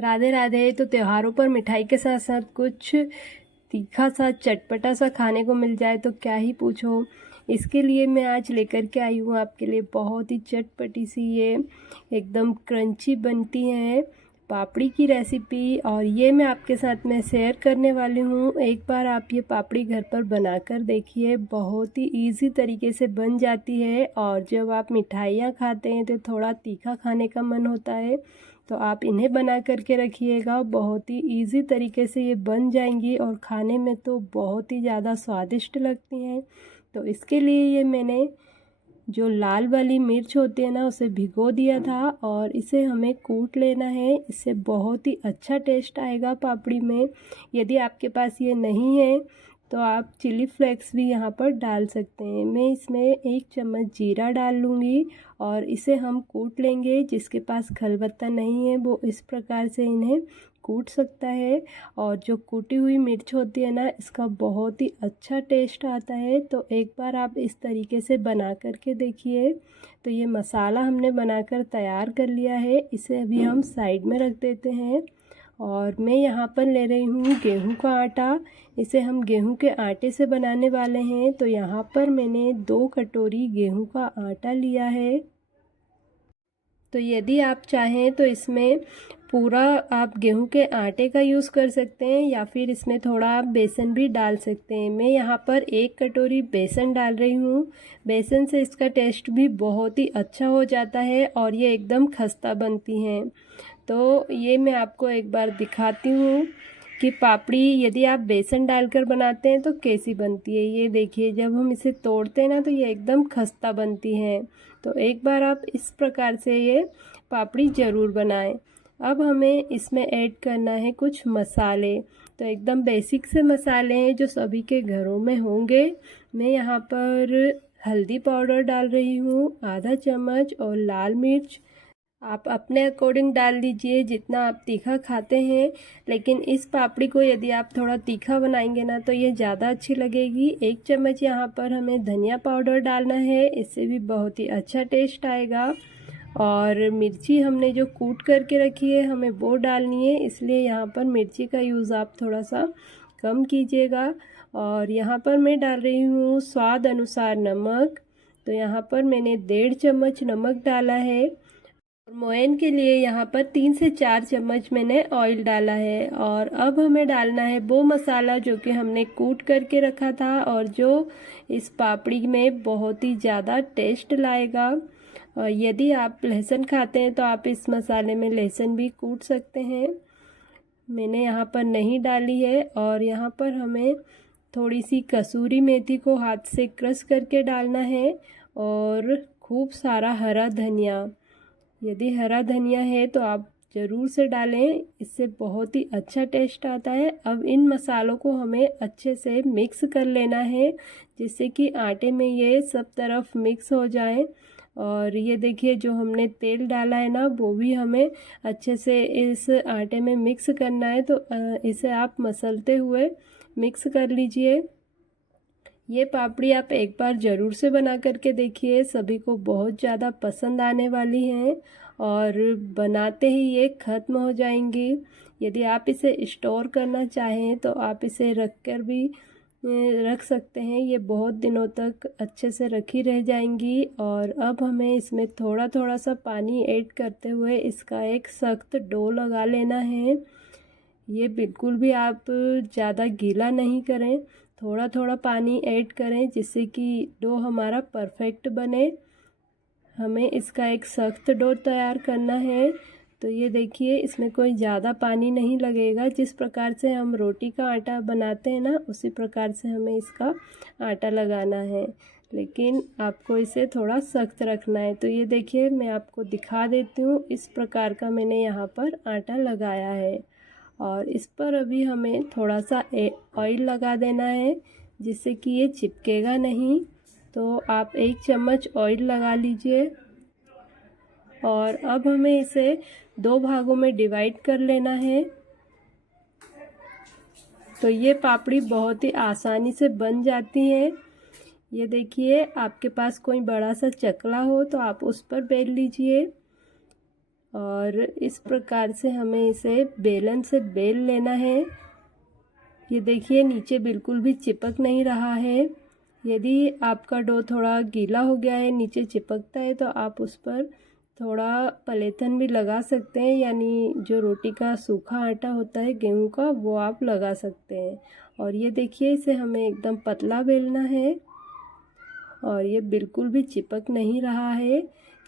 राधे राधे। तो त्योहारों पर मिठाई के साथ साथ कुछ तीखा सा चटपटा सा खाने को मिल जाए तो क्या ही पूछो। इसके लिए मैं आज लेकर के आई हूँ आपके लिए बहुत ही चटपटी सी ये एकदम क्रंची बनती है पापड़ी की रेसिपी, और ये मैं आपके साथ में शेयर करने वाली हूँ। एक बार आप ये पापड़ी घर पर बनाकर देखिए, बहुत ही इजी तरीके से बन जाती है। और जब आप मिठाइयाँ खाते हैं तो थोड़ा तीखा खाने का मन होता है, तो आप इन्हें बना करके रखिएगा। बहुत ही इजी तरीके से ये बन जाएंगी और खाने में तो बहुत ही ज़्यादा स्वादिष्ट लगती हैं। तो इसके लिए ये मैंने जो लाल वाली मिर्च होती है ना, उसे भिगो दिया था और इसे हमें कूट लेना है। इससे बहुत ही अच्छा टेस्ट आएगा पापड़ी में। यदि आपके पास ये नहीं है तो आप चिली फ्लेक्स भी यहाँ पर डाल सकते हैं। मैं इसमें 1 चम्मच जीरा डाल लूँगी और इसे हम कूट लेंगे। जिसके पास खलबत्ता नहीं है वो इस प्रकार से इन्हें कूट सकता है। और जो कूटी हुई मिर्च होती है ना, इसका बहुत ही अच्छा टेस्ट आता है। तो एक बार आप इस तरीके से बना करके देखिए। तो ये मसाला हमने बनाकर तैयार कर लिया है, इसे अभी हम साइड में रख देते हैं। और मैं यहाँ पर ले रही हूँ गेहूं का आटा। इसे हम गेहूं के आटे से बनाने वाले हैं। तो यहाँ पर मैंने 2 कटोरी गेहूं का आटा लिया है। तो यदि आप चाहें तो इसमें पूरा आप गेहूं के आटे का यूज़ कर सकते हैं या फिर इसमें थोड़ा आप बेसन भी डाल सकते हैं। मैं यहाँ पर 1 कटोरी बेसन डाल रही हूँ। बेसन से इसका टेस्ट भी बहुत ही अच्छा हो जाता है और ये एकदम खस्ता बनती हैं। तो ये मैं आपको एक बार दिखाती हूँ कि पापड़ी यदि आप बेसन डालकर बनाते हैं तो कैसी बनती है। ये देखिए, जब हम इसे तोड़ते हैं ना तो ये एकदम खस्ता बनती हैं। तो एक बार आप इस प्रकार से ये पापड़ी ज़रूर बनाएं। अब हमें इसमें ऐड करना है कुछ मसाले। तो एकदम बेसिक से मसाले हैं जो सभी के घरों में होंगे। मैं यहाँ पर हल्दी पाउडर डाल रही हूँ आधा चम्मच, और लाल मिर्च आप अपने अकॉर्डिंग डाल दीजिए जितना आप तीखा खाते हैं। लेकिन इस पापड़ी को यदि आप थोड़ा तीखा बनाएंगे ना तो ये ज़्यादा अच्छी लगेगी। 1 चम्मच यहाँ पर हमें धनिया पाउडर डालना है, इससे भी बहुत ही अच्छा टेस्ट आएगा। और मिर्ची हमने जो कूट करके रखी है हमें वो डालनी है, इसलिए यहाँ पर मिर्ची का यूज़ आप थोड़ा सा कम कीजिएगा। और यहाँ पर मैं डाल रही हूँ स्वाद अनुसार नमक। तो यहाँ पर मैंने 1.5 चम्मच नमक डाला है। और मोयन के लिए यहाँ पर 3 से 4 चम्मच मैंने ऑयल डाला है। और अब हमें डालना है वो मसाला जो कि हमने कूट करके रखा था और जो इस पापड़ी में बहुत ही ज़्यादा टेस्ट लाएगा। और यदि आप लहसुन खाते हैं तो आप इस मसाले में लहसुन भी कूट सकते हैं। मैंने यहाँ पर नहीं डाली है। और यहाँ पर हमें थोड़ी सी कसूरी मेथी को हाथ से क्रश करके डालना है, और खूब सारा हरा धनिया। यदि हरा धनिया है तो आप ज़रूर से डालें, इससे बहुत ही अच्छा टेस्ट आता है। अब इन मसालों को हमें अच्छे से मिक्स कर लेना है जिससे कि आटे में ये सब तरफ मिक्स हो जाए। और ये देखिए, जो हमने तेल डाला है ना वो भी हमें अच्छे से इस आटे में मिक्स करना है। तो इसे आप मसलते हुए मिक्स कर लीजिए। ये पापड़ी आप एक बार ज़रूर से बना करके देखिए, सभी को बहुत ज़्यादा पसंद आने वाली हैं और बनाते ही ये ख़त्म हो जाएंगी। यदि आप इसे स्टोर करना चाहें तो आप इसे रख कर भी रख सकते हैं, ये बहुत दिनों तक अच्छे से रखी रह जाएंगी। और अब हमें इसमें थोड़ा थोड़ा सा पानी ऐड करते हुए इसका एक सख्त डो लगा लेना है। ये बिल्कुल भी आप ज़्यादा गीला नहीं करें, थोड़ा थोड़ा पानी ऐड करें जिससे कि डो हमारा परफेक्ट बने। हमें इसका एक सख्त डो तैयार करना है। तो ये देखिए, इसमें कोई ज़्यादा पानी नहीं लगेगा। जिस प्रकार से हम रोटी का आटा बनाते हैं ना, उसी प्रकार से हमें इसका आटा लगाना है, लेकिन आपको इसे थोड़ा सख्त रखना है। तो ये देखिए, मैं आपको दिखा देती हूँ, इस प्रकार का मैंने यहाँ पर आटा लगाया है। और इस पर अभी हमें थोड़ा सा ऑयल लगा देना है जिससे कि ये चिपकेगा नहीं। तो आप 1 चम्मच ऑयल लगा लीजिए। और अब हमें इसे 2 भागों में डिवाइड कर लेना है। तो ये पापड़ी बहुत ही आसानी से बन जाती है। ये देखिए, आपके पास कोई बड़ा सा चकला हो तो आप उस पर बेल लीजिए। और इस प्रकार से हमें इसे बेलन से बेल लेना है। ये देखिए नीचे बिल्कुल भी चिपक नहीं रहा है। यदि आपका डो थोड़ा गीला हो गया है, नीचे चिपकता है, तो आप उस पर थोड़ा पलेथन भी लगा सकते हैं, यानी जो रोटी का सूखा आटा होता है गेहूं का, वो आप लगा सकते हैं। और ये देखिए इसे हमें एकदम पतला बेलना है और ये बिल्कुल भी चिपक नहीं रहा है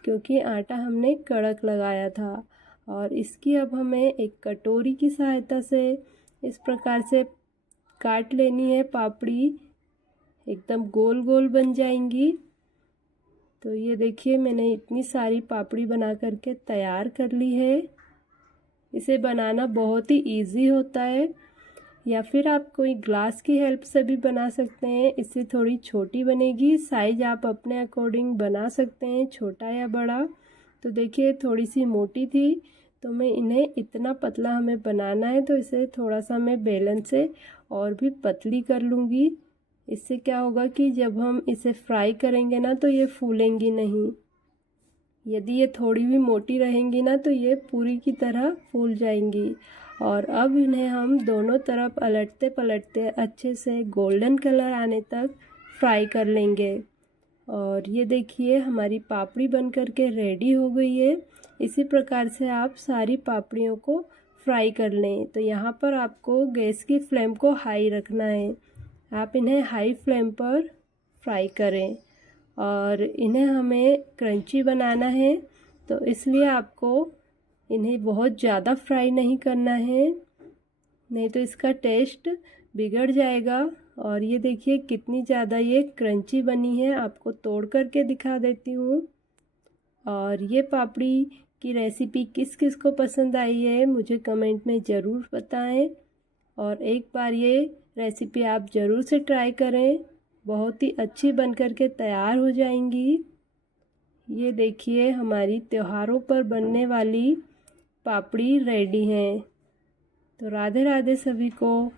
क्योंकि आटा हमने कड़क लगाया था। और इसकी अब हमें एक कटोरी की सहायता से इस प्रकार से काट लेनी है पापड़ी, एकदम गोल गोल बन जाएंगी। तो ये देखिए मैंने इतनी सारी पापड़ी बना करके तैयार कर ली है। इसे बनाना बहुत ही इजी होता है, या फिर आप कोई ग्लास की हेल्प से भी बना सकते हैं। इससे थोड़ी छोटी बनेगी, साइज आप अपने अकॉर्डिंग बना सकते हैं, छोटा या बड़ा। तो देखिए थोड़ी सी मोटी थी, तो मैं इन्हें इतना पतला हमें बनाना है, तो इसे थोड़ा सा मैं बेलन से और भी पतली कर लूँगी। इससे क्या होगा कि जब हम इसे फ्राई करेंगे ना तो ये फूलेंगी नहीं। यदि ये थोड़ी भी मोटी रहेंगी ना तो ये पूरी की तरह फूल जाएंगी। और अब इन्हें हम दोनों तरफ पलटते पलटते अच्छे से गोल्डन कलर आने तक फ्राई कर लेंगे। और ये देखिए हमारी पापड़ी बन कर के रेडी हो गई है। इसी प्रकार से आप सारी पापड़ियों को फ्राई कर लें। तो यहाँ पर आपको गैस की फ्लेम को हाई रखना है, आप इन्हें हाई फ्लेम पर फ्राई करें। और इन्हें हमें क्रंची बनाना है, तो इसलिए आपको इन्हें बहुत ज़्यादा फ्राई नहीं करना है, नहीं तो इसका टेस्ट बिगड़ जाएगा। और ये देखिए कितनी ज़्यादा ये क्रंची बनी है, आपको तोड़ करके दिखा देती हूँ। और ये पापड़ी की रेसिपी किस किस को पसंद आई है मुझे कमेंट में ज़रूर बताएं। और एक बार ये रेसिपी आप ज़रूर से ट्राई करें, बहुत ही अच्छी बन कर के तैयार हो जाएंगी। ये देखिए हमारी त्योहारों पर बनने वाली पापड़ी रेडी हैं। तो राधे राधे सभी को।